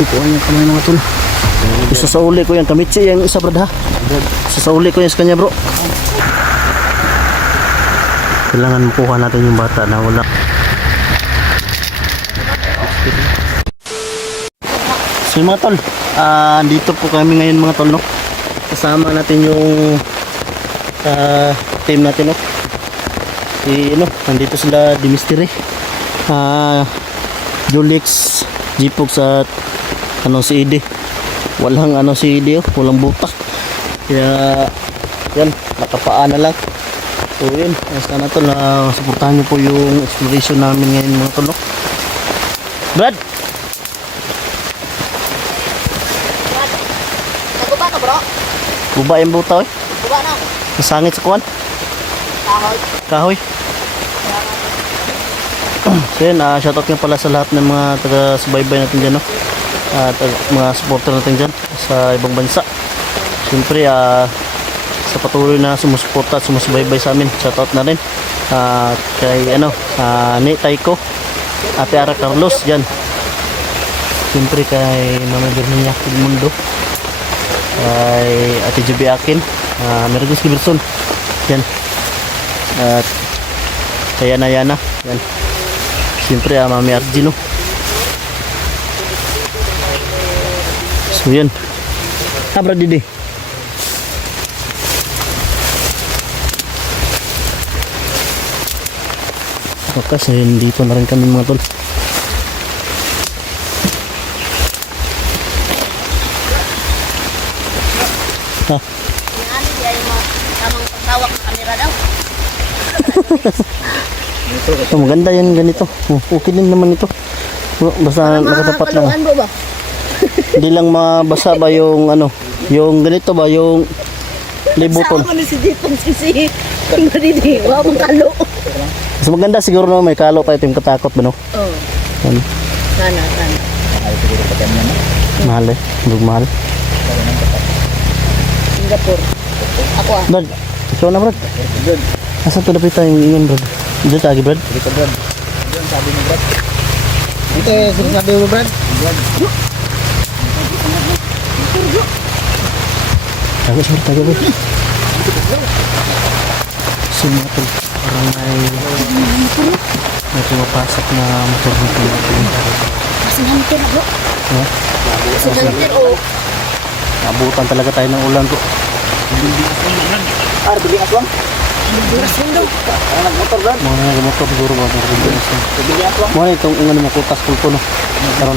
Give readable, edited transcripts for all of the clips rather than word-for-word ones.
Kuha niya kamay mga tol. Isa sa uli ko yan. Kamitsi yung isa brad ha. Isa sa uli ko yan sa kanya bro. Kailangan makuha natin yung bata na wala. So mga tol, dito po kami ngayon mga tol no. Kasama natin yung team natin no. Si nandito sila di Mystery. Julix, Jipox at si Ede. Walang si Ede, walang butak. Kaya yan, nakapaa na lang. So yun, sana tol na suportahan niyo po yung exploration namin ngayon mga tol no. Brad! Naguba ka bro? Guba yung buta eh. Guba na. Masangit sa kuwan. Kahoy. Kahoy. So yun, shoutout nga pala sa lahat ng mga taga-subaybay natin dyan no? At mga supporter natin dyan sa ibang bansa. Siyempre sa patuloy na sumusuporta at sumusubaybay sa amin, shoutout na rin kay Ni Taiko, Ate Ara Carlos dyan. Siyempre kay Mama Berninya Mundo, kay Ate Juby Akin, Mergus Giberson yan, at kay Yana yan. Siyempre Mami Argino. So yan, Brad Didi. Wakas, dito na rin kami mga tol. Ano di ay tamang pagtawak sa kamera daw. Maganda yan ganito. Okay din naman ito. Basta nakatapat lang. Bro ba? Hindi lang mabasa ba yung yung ganito ba yung libuton. Sa ako ni si Jipong si Didi, wa mong kalo. Mas maganda siguro no, may kalo tayo yung katakot ba no? Oo. Ano? Sana. Mahal eh. Hindi mahal. Singapore. Ako Brad, ikaw na Brad. Good. Asan ito napita yung ingon Brad? Dito lagi Brad. Dito Brad. Diyan sabi mo Brad. Dito sinasabi mo Brad. Brad. Tago siya, tago Brad. So mga tol, parang may pumapasok na motor dito natin. Kasi hunter bro. No? Kasi hunter o. Abutan talaga tayo ng ulan bro. Bili aswang. Brasin daw. Nagmotor Brad. Mga nag-motor siguro ba? Bili aswang. Mga itong ingon mo kutas kulpo no. Karon.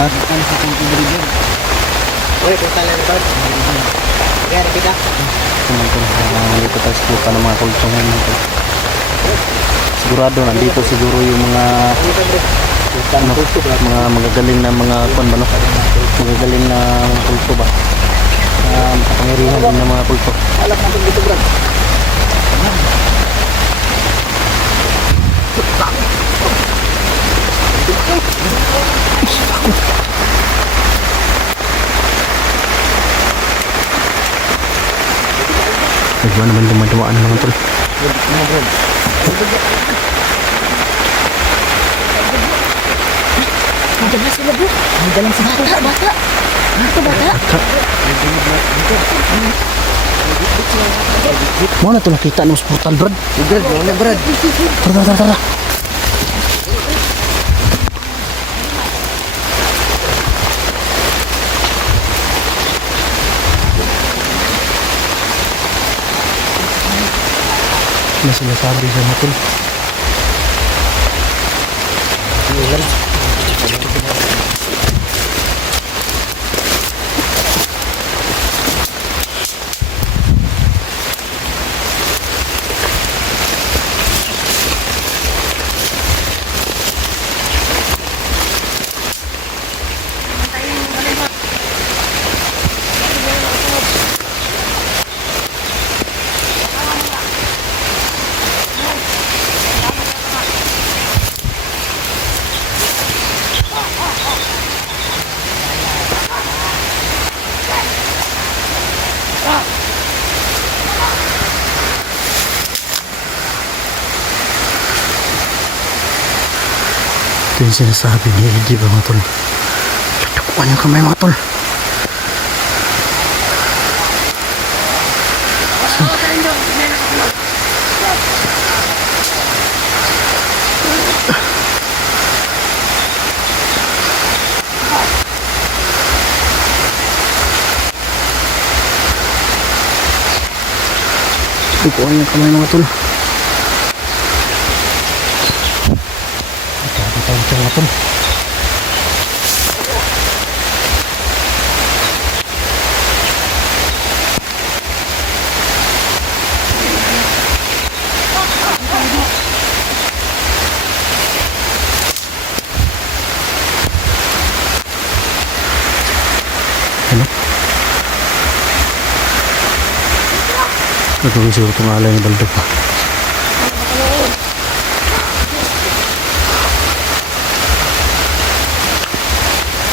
Ha? Ano sa kong bili dyan? Oy, total na Brad. Kaya kita. Nandito tayo sa lupa ng mga kultong ngayon. Sigurado nandito siguro yung mga mga magagaling na mga kuan ba no? Magagaling na mga kulto ba? Makapangyarihan din ng mga kulto. Alam natin dito Brad. Nagwa naman dumadawaan ng mga tol. Nandiyan na sila bro. Nandiyan lang sa bata. Ito bata. Mo na ito nakita ng hospital Brad. Brad, wala Brad. Tara. Ano sinasabi sa mga tol? Ito yung sinasabi ni Eddie ba mga tol. Tatakuan yung kamay mga tol. Tatakuan yung kamay mga tol. Tayo siya mga tol. Ano? Nagawin siguro itong alay ni Baldog pa.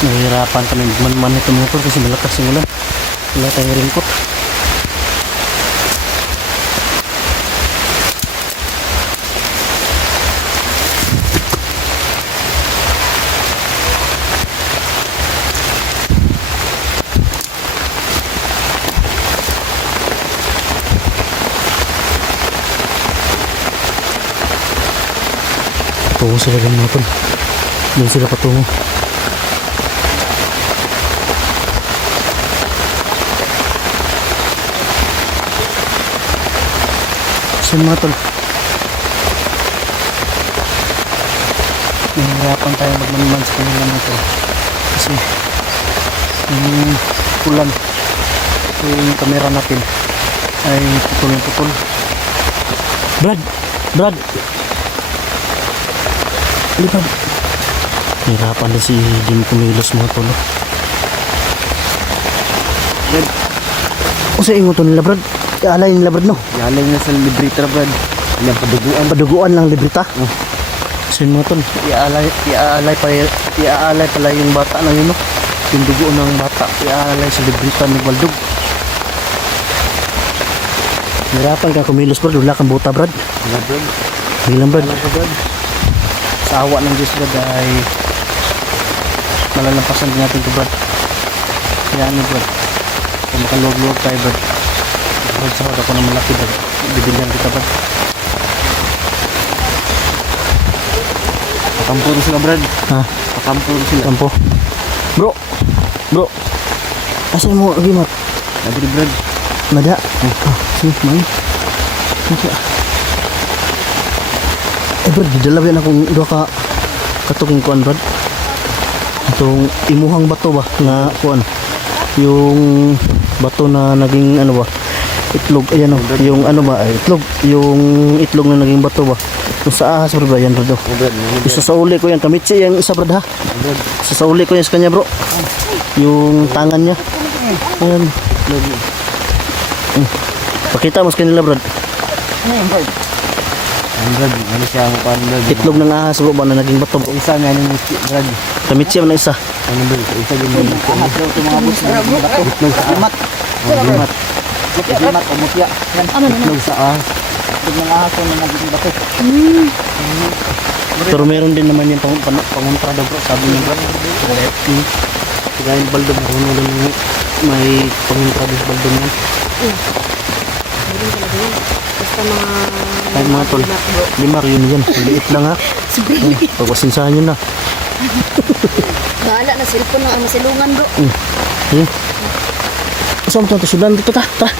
Nahihirapan kami magman-man ito mga tol kasi malakas yung ulan. Wala tayong ringkot. Patungo sila dyan mga tol. Doon sila patungo. Saan mga tol? Nahihirapan tayo magmanuman sa kanila mga tol. Kasi yung ulan, yung kamera natin ay putol-putol. Brad! Lipad! Nahihirapan na si Jim Kumilos mga tol. Brad! O sa ingo to nila Brad? Ialay nila Brad no? Yalay na sa librita Brad. Ilang paduguan. Paduguan lang librita. So yun mga tol, iaalay pala yung bata na yun no? Yung dugo ng bata, iaalay sa librita ni Baldog. Hirapan ka kumilos Brad, wala kang buta Brad. Wala Brad. Bilang Brad. Wala Brad. Sa awa ng Diyos Brad ay malalampasan din natin ito Brad. Kaya ano Brad, kung makaluwag-luwag tayo Brad, Brad sa ako ng malaki Brad, bibilihan kita Brad. Pakampo rin sila Brad. Ha? Pakampo rin sila. Tampo. Bro. Asa mo lagi mat? Nadri Brad. Nada. Sige, main. Sige. Brad, didalawian akong dua ka katuking kuan Brad. Itong imuhang bato ba na kuan. Yung bato na naging ano ba? Itlog, ayan o. Yung ano ba? Itlog. Yung itlog na naging bato ba? Kung sa ahas Brad ba? Yan Brad o. Isa sa uli ko yan. Kamitsi yung isa Brad ha. Isa sa uli ko yan sa kanya bro. Yung tangan niya. Ayan. Pakita mo sa kanila Brad. Brad, ano siya ang kuan Brad? Itlog ng ahas bro ba na naging bato bro. Isa nga ni Brad. Kamitsi mo na isa. Ano Brad? Isa din yung mga bus na itlog sa amat. Itlog. Itlog o mutya. Itlog sa ahas. Itlog ng ahas na naging bato. Pero meron din naman yung pangontrada bro. Sabi niya bro. Kaya yung Baldog marunong lang yung may pangontrada sa Baldog yan. Basta mga... Kahit mga tol. Limar yun yan. Liit lang ha. Pagpasinsahan yun na. Bahala na cellphone na masilungan bro. Ayun. Saan mo ito? Sudan dito ta. Tara.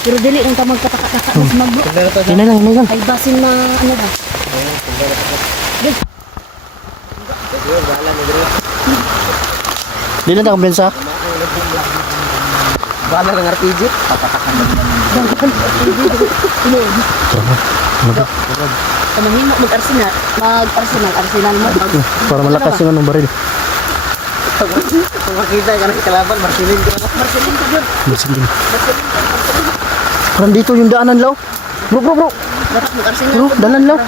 Pero dili nang tamag kataka-taka mas mag bro. Yan lang. Ay basin na ano ba? Di na kumpensa. Bahala ng RPG. Patatakan na Kamahimo mag-Arsenal. Arsenal mo. Para malakas yung anong baril. Kung makita ka ng kalaban, marsilin ka na. Marcelin ko yun. Sige. Parang dito yung daanan law. Bro. Dapat mag-Arsenal. Bro, daanan law.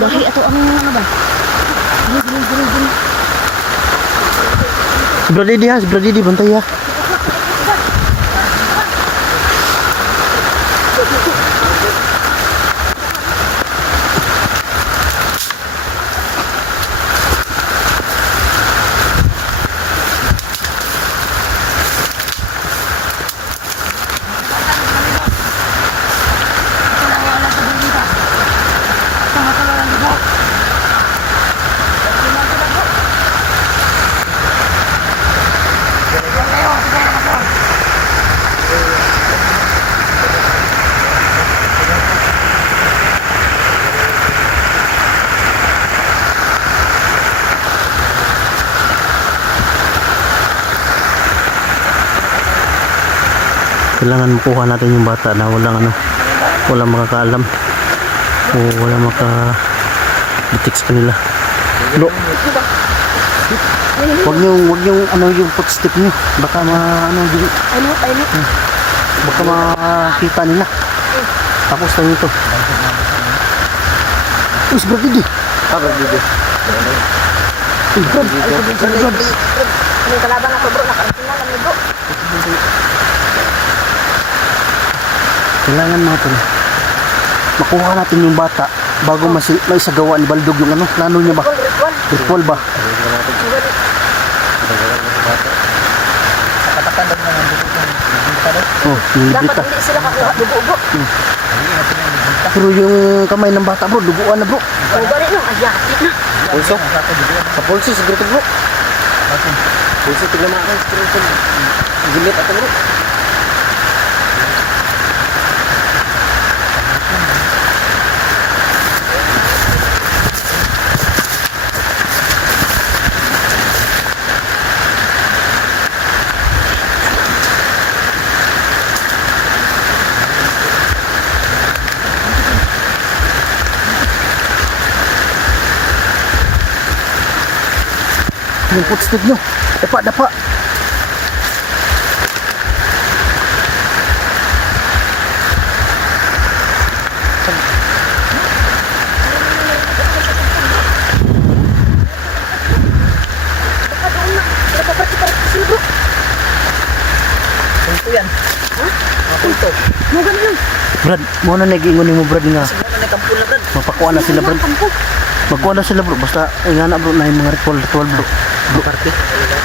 Bahi ato ang ano ba? Dili. Si Bradidi, bantay ha. Kailangan makuha natin yung bata na walang makakaalam o walang maka-detect sa kanila. Bro, wag yung yung footstep nyo. Baka baka makita nila. Tapos lang ito. Uy, Brad Didi. Brad Didi. Uy, Brad. Brad. May kalaban ako bro, nakarating na bro. Kailangan natin makuha natin yung bata bago may sagawa ni Baldog yung plano niya ba? Ritual ba? Katakan lang naman dito. Oh, nilibit Dapat ka. hindi sila kakuha dugo-ugo. Pero yung kamay ng bata bro, duguan na bro. Ugo rin yung asyati na. Pulso? Sa pulso, siguro bro. Pulso, tignan mo ako. Gilit ato bro. Yung footstep nyo. Dapa. Punto yan. Ha? Punto. Mga ganun lang. Brad, mo na nag-iingon mo Brad nga. Siguro na kampo na Brad. Mapakuha na sila Brad. Magkuha na sila bro. Basta nga na bro na yung mga ritual bro. Karte.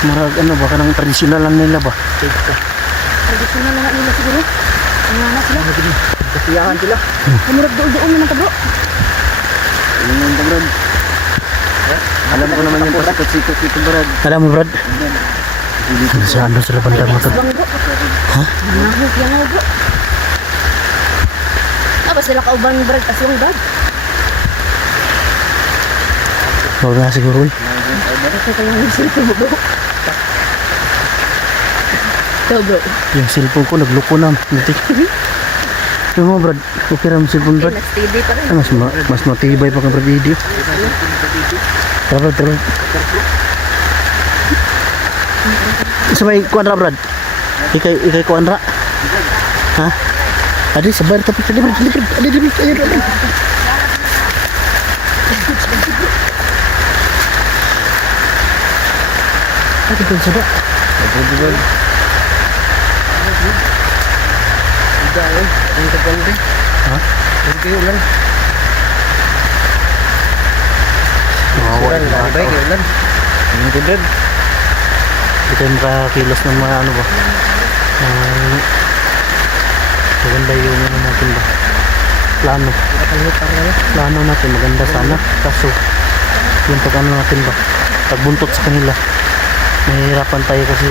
Marag baka ng tradisyonal lang nila ba? Tradisyonal na nga nila siguro. Ang nga na sila. Kasiyahan sila. Kumurag doon naman ka bro. Yun yung Brad. Alam ko naman yung pasikat-sikat dito Brad. Alam mo Brad? Saan sila bandang mga Bang bro. Ha? Yan nga bro. Tapos sila kaubang brad aswang bag. Huwag na siguro eh. Ito kaya yung cellphone mo bro. Ito bro. Yung cellphone ko nagloko na. Yung mo Brad, okay rin yung cellphone Brad. Mas TV pa rin. Mas matibay pa kang Brad video. Tara Brad. Sabay kuan ra Brad. Ikay kuan ra. Ha? Adi sabar tapi tadi Brad. Adi ayo Brad. Adi kan sudah. Ang tagal din. Ha? Ang kayo lang. Mawawa na Baik kayo lang. Ang gudad. Hindi tayo makakilos ng mga ba. Maganda yung natin ba. Plano. Plano natin maganda sana. Kaso yung pag natin ba. Pagbuntot sa kanila. Mahihirapan tayo kasi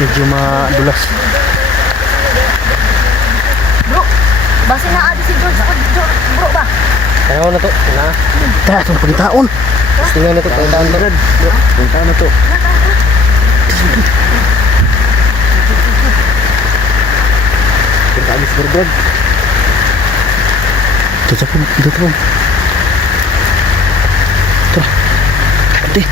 medyo madulas. Bro, base na adi si George bro ba? Kaya na to. Na. Tara, itong pagitaon. Tingnan na to. Pagtaan ba Brad? Pagtaan na to. Pagtaan is Brad. Dito po. Tara. Ate.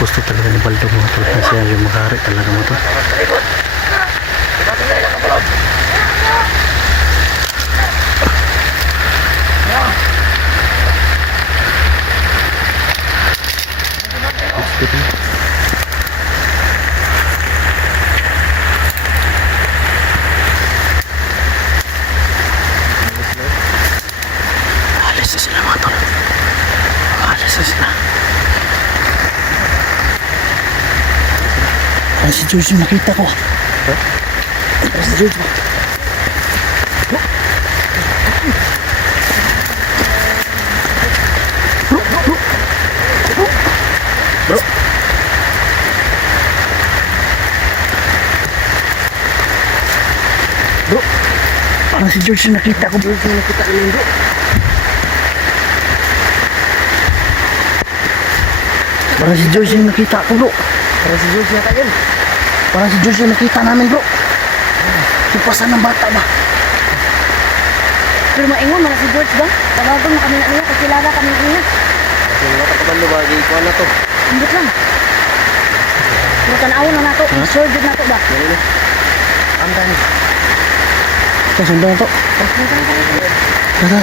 Gusto talaga ni Baldo mga tol na siya yung mag-ari talaga mo to. Alis na sila mga tol. Alis na sila. Ay, si George yung nakita ko. Ay, si George. Bro. Bro. Bro. Parang si George yung nakita ko. George yung nakita ko bro. Parang si George yung nakita ko bro. Para si George yata yun. Parang si George yung nakita namin bro. Tupasan ng bata ba? Pero maingon man si George ba? Tawagon na kami na niya, kakilala kami na niya. Kasi wala ka kabalo ba? Ikaw na to. Ambot lang. Pero tanawon na nato, sure jud nato ba? Ang dami. Ito, sundan na to. Tara.